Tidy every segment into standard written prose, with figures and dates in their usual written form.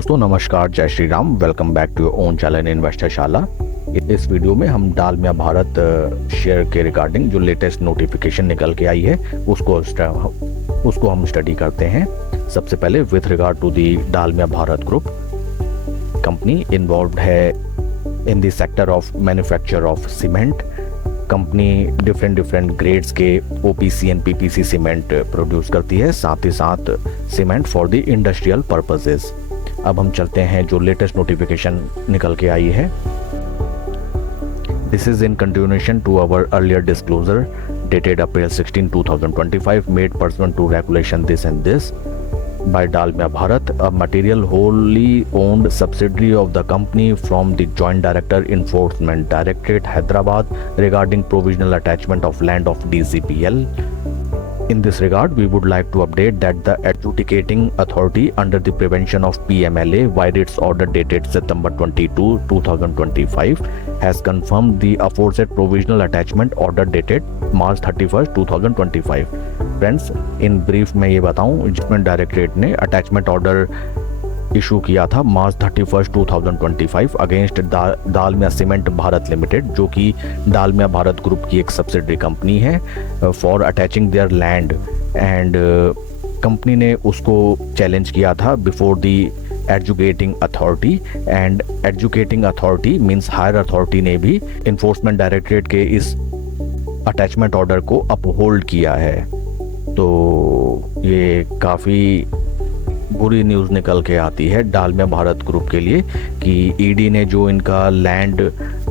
दोस्तों नमस्कार, जय Shri Ram. Welcome back to your own channel investor Shala. इस वीडियो में हम डालमिया भारत शेयर के रिगार्डिंग जो लेटेस्ट नोटिफिकेशन निकल के आई है उसको हम स्टडी करते हैं। सबसे पहले with regard to the Dalmia Bharat group company involved है in the sector of manufacture of cement. Company different grades के OPC and PPC cement produce करती है, साथ ही साथ cement for the industrial purposes. अब हम चलते हैं जो लेटेस्ट नोटिफिकेशन निकल के आई है। This is in continuation to our earlier disclosure dated April 16, 2025 made pursuant to regulation this and this by Dalmia Bharat, a material wholly owned subsidiary of the company, from the Joint Director Enforcement Directorate Hyderabad regarding provisional attachment of land of DCPL. In this regard, we would like to update that the adjudicating authority under the prevention of PMLA, via its order dated September 22, 2025, has confirmed the aforesaid provisional attachment order dated March 31st, 2025. Friends, in brief मैं ये बताऊं, adjustment directorate ने attachment order issue किया था March 31, 2025 against Dalmia cement Bharat limited, जो कि Dalmia Bharat group की एक सब्सिडरी कंपनी है, for attaching their land. And company ने उसको चैलेंज किया था before the adjudicating authority, and adjudicating authority means higher authority ने भी इन्फोर्समेंट डायरेक्टरेट के इस अटैचमेंट ऑर्डर को अपहोल्ड किया है। तो ये काफ़ी बुरी न्यूज़ निकल के आती है डालमिया भारत ग्रुप के लिए कि ईडी ने जो इनका लैंड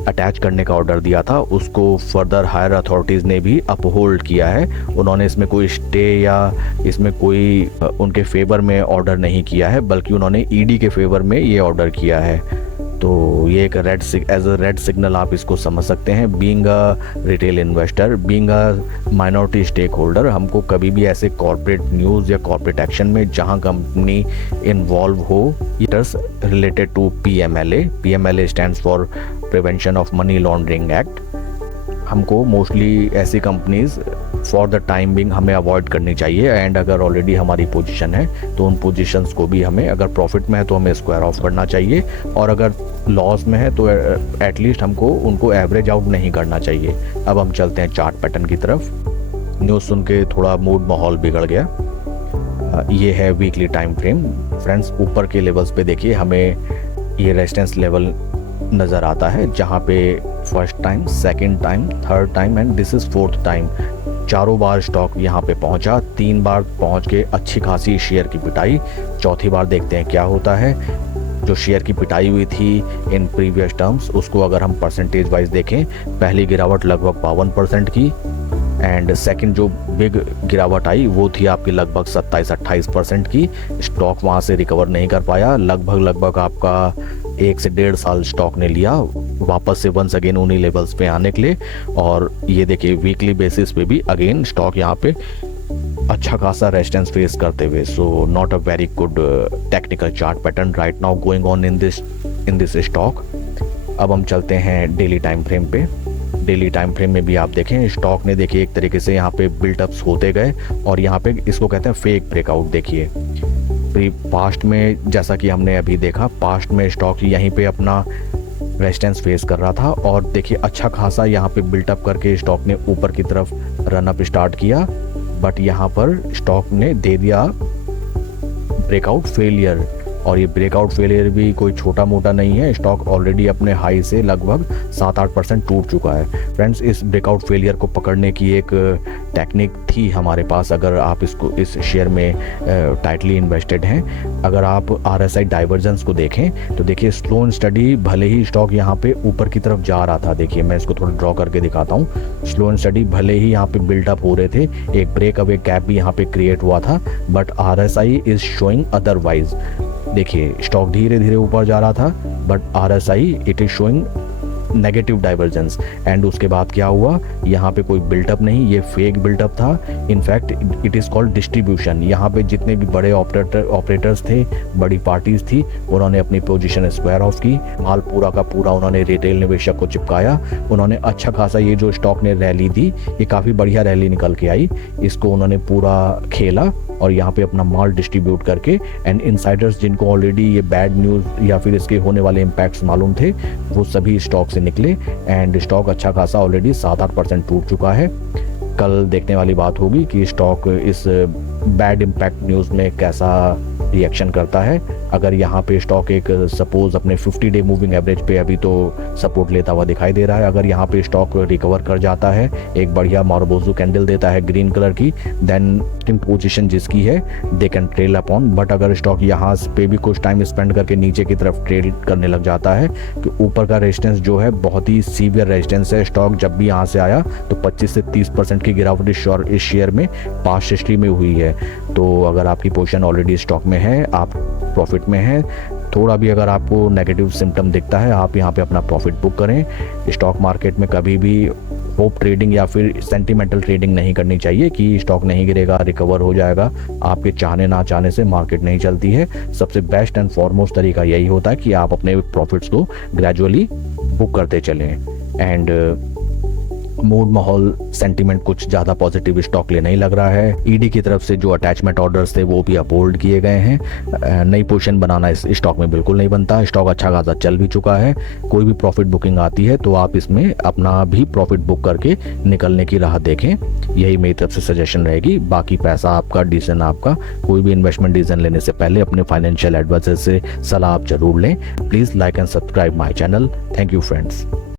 अटैच करने का ऑर्डर दिया था उसको फर्दर हायर अथॉरिटीज़ ने भी अपहोल्ड किया है। उन्होंने इसमें कोई स्टे या इसमें कोई उनके फेवर में ऑर्डर नहीं किया है, बल्कि उन्होंने ईडी के फेवर में ये ऑर्डर किया है। तो ये एक एज अ रेड सिग्नल आप इसको समझ सकते हैं। Being a retail investor, being a minority stakeholder, हमको कभी भी ऐसे कॉर्पोरेट न्यूज़ या कॉर्पोरेट एक्शन में जहां कंपनी इन्वॉल्व हो, इटर्स related to PMLA stands for prevention of money laundering act, हमको मोस्टली ऐसी companies for the time being हमें अवॉइड करनी चाहिए। एंड अगर ऑलरेडी हमारी पोजीशन है तो उन पोजीशंस को भी हमें, अगर प्रॉफिट में है तो हमें स्क्वायर ऑफ करना चाहिए, और अगर लॉस में है तो एटलीस्ट हमको उनको एवरेज आउट नहीं करना चाहिए। अब हम चलते हैं चार्ट पैटर्न की तरफ। न्यूज़ सुन के थोड़ा मूड माहौल बिगड़ गया। ये है वीकली टाइम फ्रेम। फ्रेंड्स, ऊपर के लेवल्स पे देखिए, हमें ये रेजिस्टेंस लेवल नज़र आता है, जहाँ पे first time, second time, third time and this is fourth time. चारों बार स्टॉक यहाँ पे पहुँचा, 3 बार पहुँच के अच्छी खासी शेयर की पिटाई। चौथी बार देखते हैं क्या होता है। जो शेयर की पिटाई हुई थी इन प्रीवियस टर्म्स, उसको अगर हम परसेंटेज वाइज देखें, पहली गिरावट लगभग 52% की, एंड सेकंड जो बिग गिरावट आई वो थी आपकी लगभग 27-28% की। स्टॉक वहाँ से रिकवर नहीं कर पाया। लगभग आपका 1 से 1.5 साल स्टॉक ने लिया वापस से वंस अगेन उन्हीं लेवल्स पे आने के लिए। और ये देखिए वीकली बेसिस पे भी अगेन स्टॉक यहाँ पे अच्छा खासा रेजिस्टेंस फेस करते हुए। So not a very good technical chart pattern right now going on in this stock. अब हम चलते हैं डेली टाइम फ्रेम पे। डेली टाइम फ्रेम में भी आप देखें, स्टॉक ने देखिए एक तरीके से यहाँ पे बिल्टअप्स होते गए, और यहाँ पे इसको कहते हैं फेक ब्रेकआउट। देखिए पास्ट में जैसा कि हमने अभी देखा, पास्ट में स्टॉक यहीं पे अपना रेजिस्टेंस फेस कर रहा था, और देखिए अच्छा खासा यहाँ पे बिल्टअप करके स्टॉक ने ऊपर की तरफ रनअप स्टार्ट किया, बट यहाँ पर स्टॉक ने दे दिया ब्रेकआउट फेलियर। और ये ब्रेकआउट फेलियर भी कोई छोटा मोटा नहीं है, स्टॉक ऑलरेडी अपने हाई से लगभग 7-8% टूट चुका है। फ्रेंड्स, इस ब्रेकआउट फेलियर को पकड़ने की एक टेक्निक थी हमारे पास, अगर आप इस शेयर में टाइटली इन्वेस्टेड हैं। अगर आप RSI डाइवर्जेंस को देखें तो देखिए स्लो एंड स्टडी, भले ही स्टॉक यहाँ पे ऊपर की तरफ जा रहा था, देखिए मैं इसको थोड़ा ड्रॉ करके दिखाता हूँ। स्लो एंड स्टडी भले ही यहाँ पे बिल्डअप हो रहे थे, एक ब्रेक अवे गैप भी यहाँ पे क्रिएट हुआ था, but RSI is showing otherwise. देखिए स्टॉक धीरे धीरे ऊपर जा रहा था, but RSI it is showing negative divergence. And उसके बाद क्या हुआ, यहाँ पे कोई बिल्टअप नहीं, ये फेक बिल्टअप था। In fact it is called distribution. यहाँ पे जितने भी बड़े ऑपरेटर्स थे, बड़ी पार्टीज थी, उन्होंने अपनी पोजीशन स्क्वायर ऑफ की, माल पूरा का पूरा उन्होंने रिटेल निवेशक को चिपकाया। उन्होंने अच्छा खासा ये जो स्टॉक ने रैली दी, ये काफ़ी बढ़िया रैली निकल के आई, इसको उन्होंने पूरा खेला और यहाँ पे अपना माल डिस्ट्रीब्यूट करके एंड इनसाइडर्स जिनको ऑलरेडी ये बैड न्यूज़ या फिर इसके होने वाले इम्पैक्ट्स मालूम थे वो सभी स्टॉक से निकले एंड स्टॉक अच्छा खासा ऑलरेडी 7-8% टूट चुका है। कल देखने वाली बात होगी कि स्टॉक इस बैड इम्पैक्ट न्यूज़ में कैसा रिएक्शन करता है। अगर यहाँ पे स्टॉक एक सपोज अपने 50 डे मूविंग एवरेज पे अभी तो सपोर्ट लेता हुआ दिखाई दे रहा है, अगर यहाँ पे स्टॉक रिकवर कर जाता है, एक बढ़िया मार्बोजो कैंडल देता है ग्रीन कलर की, देन पोजीशन जिसकी है they can trail upon. But अगर स्टॉक यहाँ पे भी कुछ टाइम स्पेंड करके नीचे की तरफ ट्रेल करने लग जाता है कि ऊपर का रेजिस्टेंस जो है बहुत ही सीवियर रेजिस्टेंस है, स्टॉक जब भी यहाँ से आया तो 25 से 30% की गिरावट इस शेयर में पास्ट हिस्ट्री में हुई है। तो अगर आपकी पोजीशन ऑलरेडी स्टॉक में है, आप प्रॉफिट में है, थोड़ा भी अगर आपको नेगेटिव सिम्टम दिखता है आप यहाँ पे अपना प्रॉफिट बुक करें। स्टॉक मार्केट में कभी भी होप ट्रेडिंग या फिर सेंटिमेंटल ट्रेडिंग नहीं करनी चाहिए कि स्टॉक नहीं गिरेगा, रिकवर हो जाएगा। आपके चाहने ना चाहने से मार्केट नहीं चलती है। सबसे बेस्ट एंड फॉरमोस्ट तरीका यही होता है कि आप अपने प्रॉफिट्स को ग्रेजुअली बुक करते चलें एंड मूड माहौल सेंटीमेंट कुछ ज़्यादा पॉजिटिव स्टॉक लिए नहीं लग रहा है। ईडी की तरफ से जो अटैचमेंट ऑर्डर्स थे वो भी अपहोल्ड किए गए हैं। नई पोजीशन बनाना इस स्टॉक में बिल्कुल नहीं बनता। स्टॉक अच्छा खासा चल भी चुका है। कोई भी प्रॉफिट बुकिंग आती है तो आप इसमें अपना भी प्रॉफिट बुक करके निकलने की राह देखें, यही मेरी तरफ से सजेशन रहेगी। बाकी पैसा आपका, डिसीजन आपका। कोई भी इन्वेस्टमेंट डिसीजन लेने से पहले अपने फाइनेंशियल एडवाइजर से सलाह आप जरूर लें। Please like and subscribe my channel. Thank you friends.